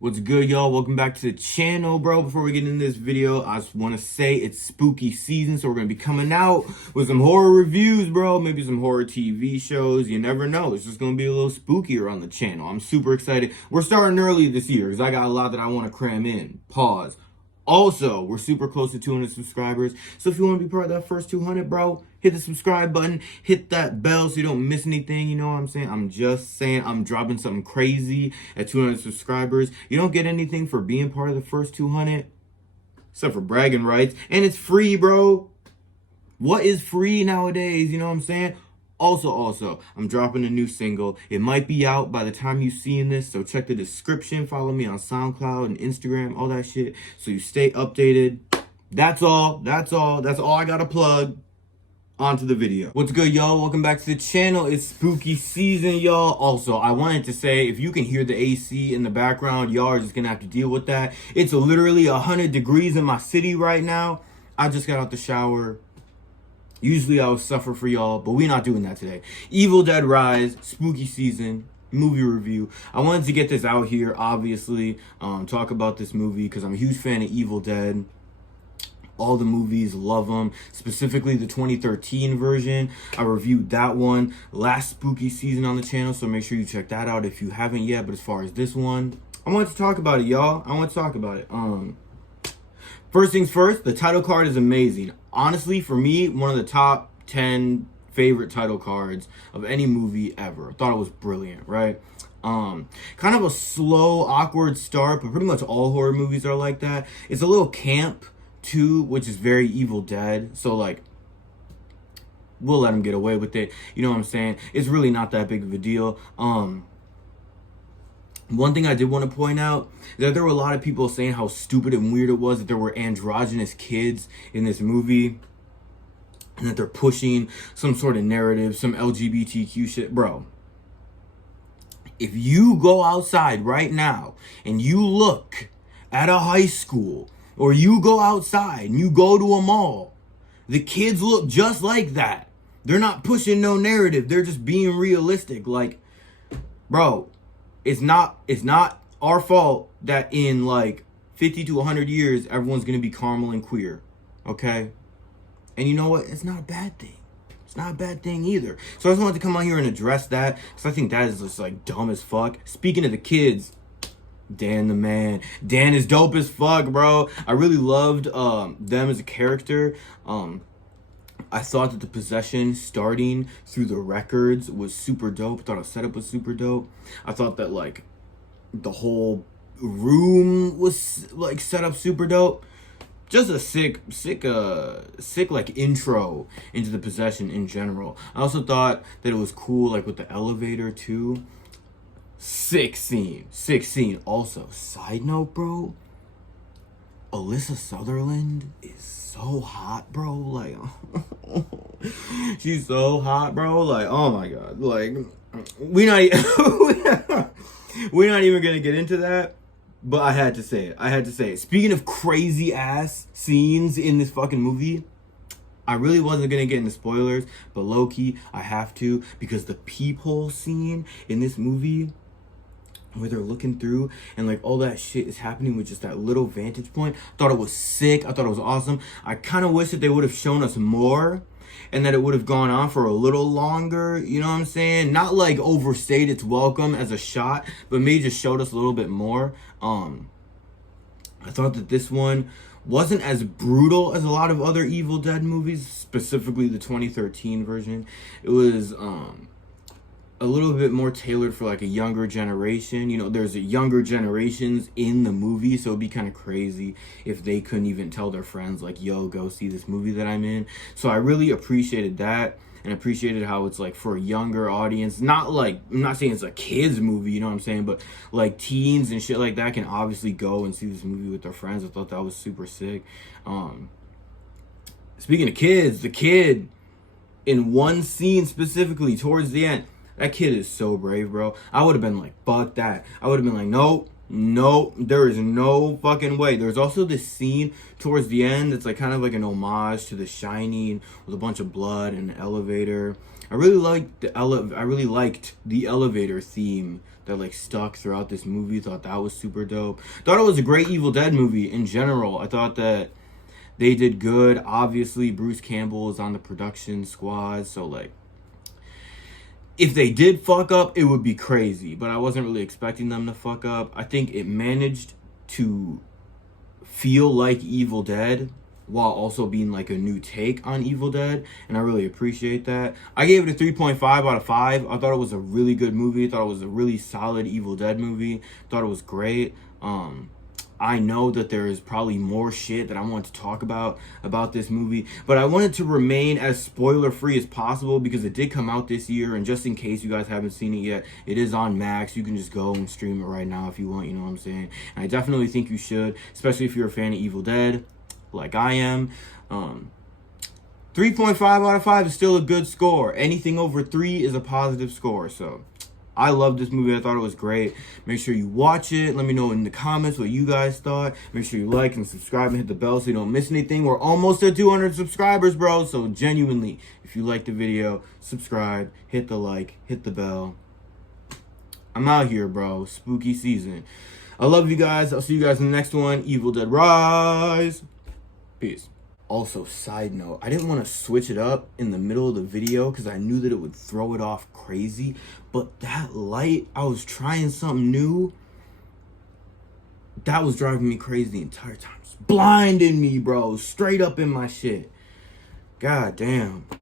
What's good, y'all? Welcome back to the channel, bro. Before we get into this video, I just want to say it's spooky season, so we're going to be coming out with some horror reviews, bro. Maybe some horror TV shows. You never know. It's just going to be a little spookier on the channel. I'm super excited. We're starting early this year because I got a lot that I want to cram in. Pause. Also, we're super close to 200 subscribers. So if you want to be part of that first 200, bro, hit the subscribe button, hit that bell so you don't miss anything. You know what I'm saying? I'm just saying I'm dropping something crazy at 200 subscribers. You don't get anything for being part of the first 200, except for bragging rights. And it's free, bro. What is free nowadays? You know what I'm saying? Also, I'm dropping a new single. It might be out by the time you seeing this, so check the description. Follow me on SoundCloud and Instagram, all that shit, so you stay updated. That's all I gotta plug. Onto the video. What's good, y'all? Welcome back to the channel. It's spooky season, y'all. Also, I wanted to say, if you can hear the AC in the background, y'all are just gonna have to deal with that. It's literally 100 degrees in my city right now. I just got out the shower. Usually I would suffer for y'all, but we're not doing that today. Evil Dead Rise, spooky season, movie review. I wanted to get this out here, obviously, talk about this movie because I'm a huge fan of Evil Dead. All the movies, love them. Specifically the 2013 version. I reviewed that one last spooky season on the channel, so make sure you check that out if you haven't yet. But as far as this one, I wanted to talk about it, y'all. I want to talk about it. First things first, the title card is amazing. Honestly, for me, one of the top 10 favorite title cards of any movie ever. I thought it was brilliant, right? Kind of a slow, awkward start, but pretty much all horror movies are like that. It's a little camp too, which is very Evil Dead. So like, we'll let him get away with it. You know what I'm saying? It's really not that big of a deal. One thing I did want to point out is that there were a lot of people saying how stupid and weird it was that there were androgynous kids in this movie and that they're pushing some sort of narrative, some LGBTQ shit. Bro, if you go outside right now and you look at a high school, or you go outside and you go to a mall, the kids look just like that. They're not pushing no narrative. They're just being realistic. Like, bro, it's not our fault that in like 50 to 100 years, everyone's going to be caramel and queer. Okay? And you know what? It's not a bad thing. It's not a bad thing either. So I just wanted to come out here and address that because I think that is just like dumb as fuck. Speaking of the kids, Dan the man. Dan is dope as fuck, bro. I really loved them as a character. I thought that the possession starting through the records was super dope. I thought the setup was super dope. I thought that like the whole room was like set up super dope. Just a sick like intro into the possession in general. I also thought that it was cool like with the elevator too. Sick scene. Also, side note, bro, Alyssa Sutherland is so hot, bro. Like, she's so hot, bro. Like, oh my god. Like, we're not even gonna get into that, but I had to say it. Speaking of crazy ass scenes in this fucking movie, I really wasn't going to get into spoilers, but low-key, I have to, because the peephole scene in this movie, where they're looking through and like all that shit is happening with just that little vantage point, thought it was sick. I thought it was awesome. I kind of wish that they would have shown us more and that it would have gone on for a little longer. You know what I'm saying? Not like overstayed its welcome as a shot, but maybe just showed us a little bit more. I thought that this one wasn't as brutal as a lot of other Evil Dead movies, specifically the 2013 version. It was a little bit more tailored for like a younger generation. You know, there's younger generations in the movie, so it'd be kind of crazy if they couldn't even tell their friends like, yo, go see this movie that I'm in. So I really appreciated that and appreciated how it's like for a younger audience. Not like, I'm not saying it's a kids movie, you know what I'm saying, but like teens and shit like that can obviously go and see this movie with their friends. I thought that was super sick. Speaking of kids, the kid in one scene specifically towards the end, that kid is so brave, bro. I would have been like, fuck that. I would have been like, nope, there is no fucking way. There's also this scene towards the end that's like kind of like an homage to The Shining with a bunch of blood and an elevator. I really liked the elevator theme that like stuck throughout this movie. Thought that was super dope. Thought it was a great Evil Dead movie in general. I thought that they did good. Obviously, Bruce Campbell is on the production squad, so like, if they did fuck up, it would be crazy. But I wasn't really expecting them to fuck up. I think it managed to feel like Evil Dead while also being like a new take on Evil Dead, and I really appreciate that. I gave it a 3.5 out of 5. I thought it was a really good movie. I thought it was a really solid Evil Dead movie. Thought it was great. I know that there is probably more shit that I want to talk about this movie, but I wanted to remain as spoiler free as possible because it did come out this year, and just in case you guys haven't seen it yet, it is on Max. You can just go and stream it right now if you want, you know what I'm saying? And I definitely think you should, especially if you're a fan of Evil Dead like I am. 3.5 out of 5 is still a good score. Anything over 3 is a positive score. So I love this movie. I thought it was great. Make sure you watch it. Let me know in the comments what you guys thought. Make sure you like and subscribe and hit the bell so you don't miss anything. We're almost at 200 subscribers, bro. So genuinely, if you like the video, subscribe, hit the like, hit the bell. I'm out here, bro. Spooky season. I love you guys. I'll see you guys in the next one. Evil Dead Rise. Peace. Also, side note, I didn't want to switch it up in the middle of the video because I knew that it would throw it off crazy. But that light, I was trying something new. That was driving me crazy the entire time. It's blinding me, bro. Straight up in my shit. God damn.